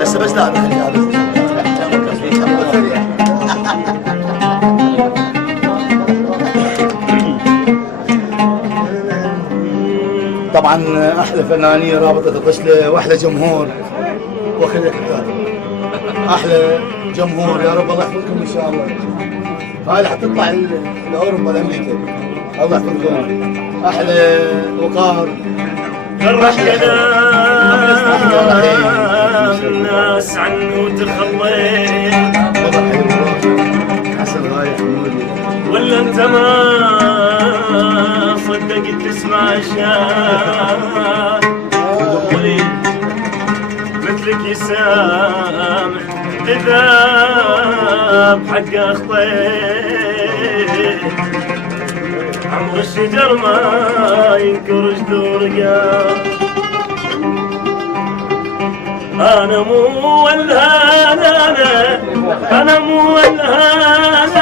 بس لا نخليها بس. طبعا احلى فنانين رابطه الطشله واحلى جمهور واخذك احلى جمهور، يا رب الله يحفظكم ان شاء الله. هاي رح تطلع لاوروبا لامريكا، الله يحفظكم. احلى وقار فرح كلام الناس عنه تخليت، حسن غاية حمودي، ولا انت ما صدقت تسمع شان مثلك يسامح اذا بحق اخطيت. عمر الشجر ما ينكر جذور قام، انا مو الهان انا مو الهان